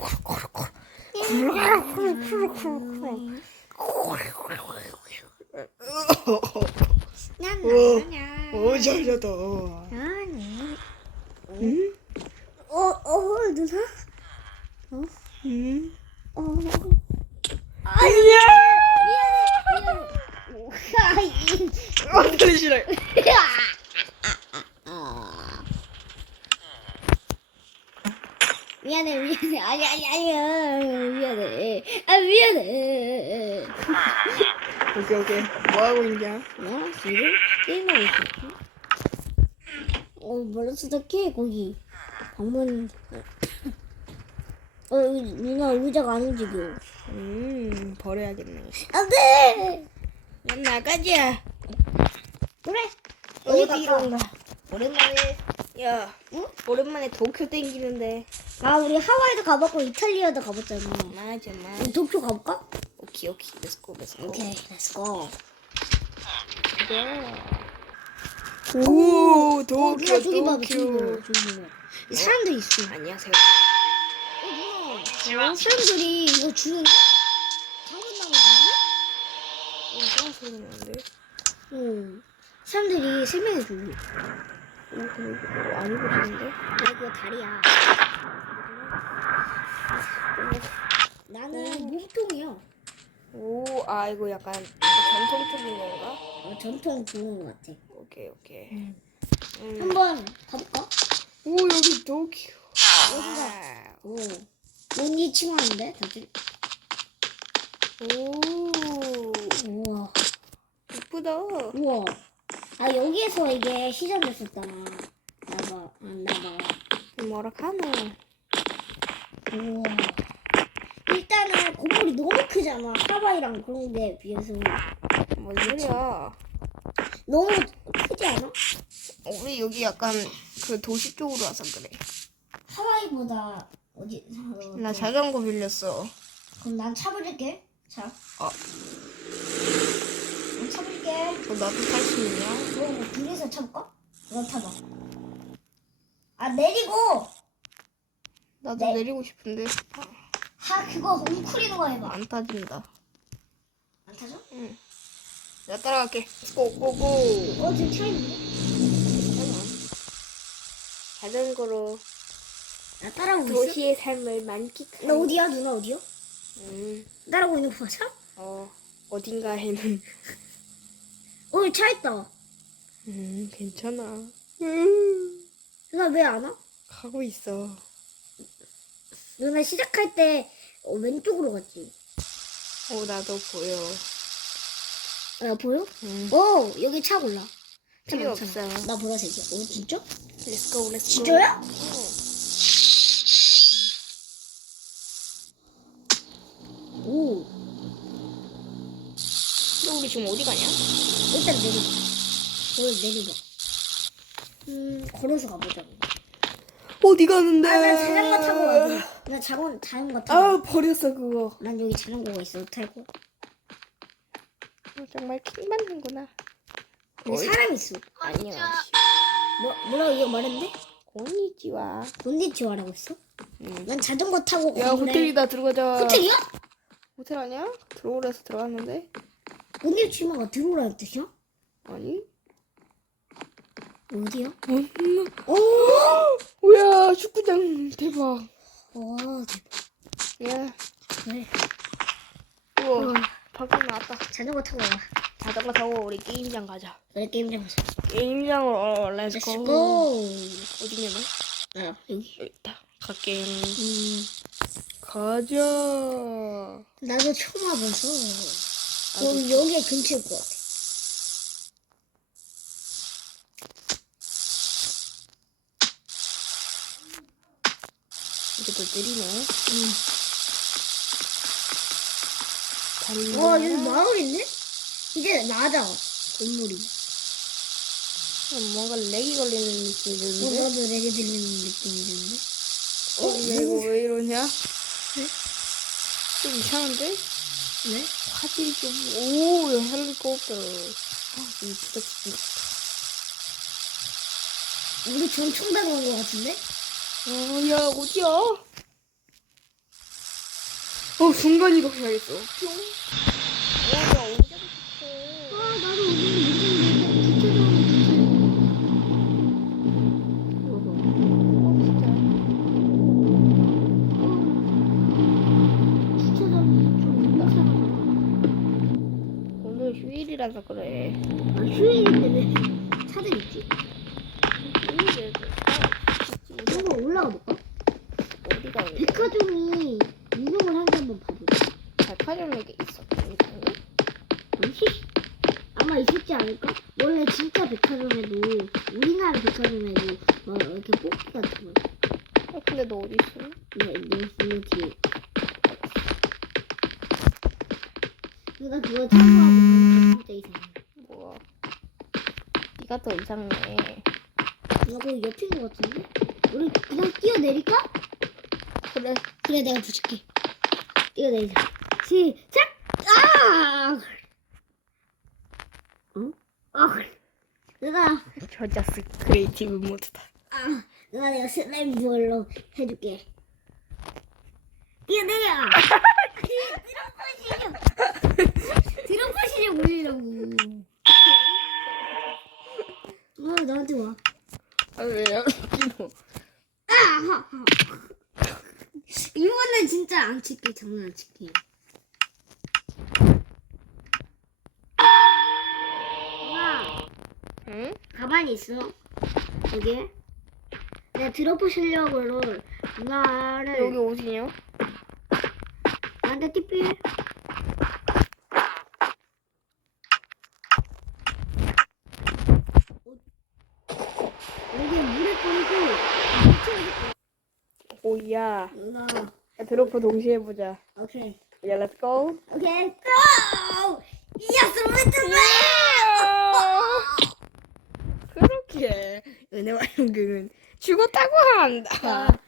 コロるロコロ。るロるロコロるロコロ。コロコロコロコロ。なんだ？おおじゃじゃと。なにんお、お、お、どなうんお、お、あいやはい。本当にしない。 미안해, 미안해. 아니, 아니, 아니야. 미안해. 아, 미안해. 오케이 오케이. 뭐 하고 있냐? 나 지금 게임하고 있었지. 어, 멀었어, 깨, 거기. 방문. 어, 누나 의자가 안 움직여. 음 버려야겠네. 안 돼! 야 나가자. 그래. 어디로 가? 오랜만에 야 응? 오랜만에 도쿄 땡기는데. 아, 우리 하와이도 가봤고, 이탈리아도 가봤잖아. 맞아 맞아. 우리 도쿄 가볼까? 오케이 오케이. 렛츠고 렛츠고. 오케이, 렛츠고. 오 어, 도쿄 저기 봐봐, 저기 도쿄. 봐봐, 저기 봐봐. 이 사람들 있어. 안녕하세요. 어. 어, 사람들이 이거 주는데? 당근 나무 주는데? 어, 이상한 소리 나는데. 응. 사람들이 설명해 줘. 오 근데 이거 안 입어지는데? 나 그거 다리야. 나는 몸통이야. 오, 아 이거 약간 전통적인 건가? 어, 전통 그런 것 같아. 오케이 오케이. 응. 음. 한번 가볼까? 오 여기 도쿄. 여기가. 아, 오. 언니 친구인데 다들. 오 우와. 이쁘다. 우와. 아 여기에서 이게 시작됐었잖아. 나봐. 안 나봐. 뭐라 카노. 우와. 일단은 건물이 너무 크잖아. 하와이랑 그런 데 비해서 뭔 소리야? 너무 크지 않아? 어, 우리 여기 약간 그 도시 쪽으로 와서 그래. 하와이보다 어디? 어, 나 자전거 빌렸어. 그럼 난 차버릴게. 자. 어. 난 차버릴게. 어, 나도 탈 수 있냐? 그럼 뭐 둘이서 차 볼까? 너 타봐. 아 내리고. 나도 네. 내리고 싶은데 하 그거 웅크리는 거 해봐. 안 타진다. 안 타죠? 응. 내가 따라갈게. 고고고. 어 지금 차 있는데? 자전거로 나 따라오고 있어? 도시의 삶을 만끽하는. 나 어디야 누나 어디야? 음, 따라오고 있는 거 맞아? 어, 어딘가에는. 어차 있다. 음, 괜찮아. 음, 누나 왜 안 와? 가고 있어. 누나 시작할 때 어, 왼쪽으로 갔지. 어, 나도 보여. 아 보여? 음, 어 여기 차 골라. 차 필요 많잖아. 없어. 나 보라색이야. 어 진짜? Let's go, let's go. 진짜야? 오 근데 우리 지금 어디 가냐? 일단 내리자. 걸 내리자. 음 걸어서 가보자. 어디 가는데? 아, 난 자전거 타고 가지. 나 자전 자전거 타고. 아, 버렸어, 그거. 난 여기 자전거가 있어 타고. 어, 정말 킹 받는구나. 여기 사람 있어. 아니야. 뭐 뭐라고 이거 말했는데? 고니치와. 곤니치와라고 했어? 음. 난 자전거 타고 야, 건물에- 호텔이다, 들어가자. 호텔이야? 호텔 아니야? 들어오래서 들어갔는데? 곤니치와가 들어오라는 뜻이야? 아니? 어디야? 어? 뭐야, 축구장 대박. 와 대박. 야, 그래. 우와, 밖에 나왔다. 자전거 타고 와. 자전거 타고 우리 게임장 가자. 그래 게임장 가자. 게임장으로 어, 렛츠고. Go. 어디냐 너? 아 여기. 여기 있다. 갈게. 음 가자. 나도 처음 와봐서 여기 여기 근처일 것 같아. 또 느리네. 음. 달려. 와 여기 마을인데? 이제 낮아 건물이. 뭔가 렉이 걸리는 느낌이 어, 드는데? 나도 내게 들리는 느낌이 드는데. 어, 야, 이거 왜 이러냐? 네? 좀 이상한데? 네? 화질이 좀, 오, 야, 헬리콥터. 아, 이 진짜 기분 우리 전총 당한 것 같은데? 어, 야, 어디야? 어. 아 나도 오늘 휴일이라서 그래. 아 휴일인데 왜 차들 있지? 휴일에 한번 올라가 볼까? 어디가 백화점이 운영을 하는지 한번 봐보자. 백화점에게 있었거든요. 아니, 아마 있었지 않을까? 원래 진짜 백화점에도 우리나라 백화점에도 어, 이렇게 뽑기 같은 거. 어, 근데 너 어디 있어? 네, 네, 네 뒤에. 누가 그거 참고하고 가니까 진짜 이상해. 뭐야? 네가 더 이상해. 이거 거기 옆인 것 같은데? 우리 그냥 뛰어내릴까? 그래. 그래, 내가 붙일게. 뛰어내리자. 시작! 아! 어? 아, 누나, 저자스 크리에이티브 모드다. 아, 누나 내가 슬라임 볼로 해줄게. 뛰어내려! 드럼프시죠! 드럼프시죠 올리라고. 아, 나한테 와. 아 왜요? 뭐. 아! 이번엔 진짜 안 칠게, 장난 안 칠게. 누나, 응? 가만히 있어. 여기. 내가 드럼프 실력으로 누나를 여기 어디냐? 나한테 TP. 여기 물에 뿌리고 오야. 누나 드로프 동시에 보자. 오케이 야, 렛츠 고. 오케이 고! 그렇게 은혜와 연극은 죽었다고 한다. 자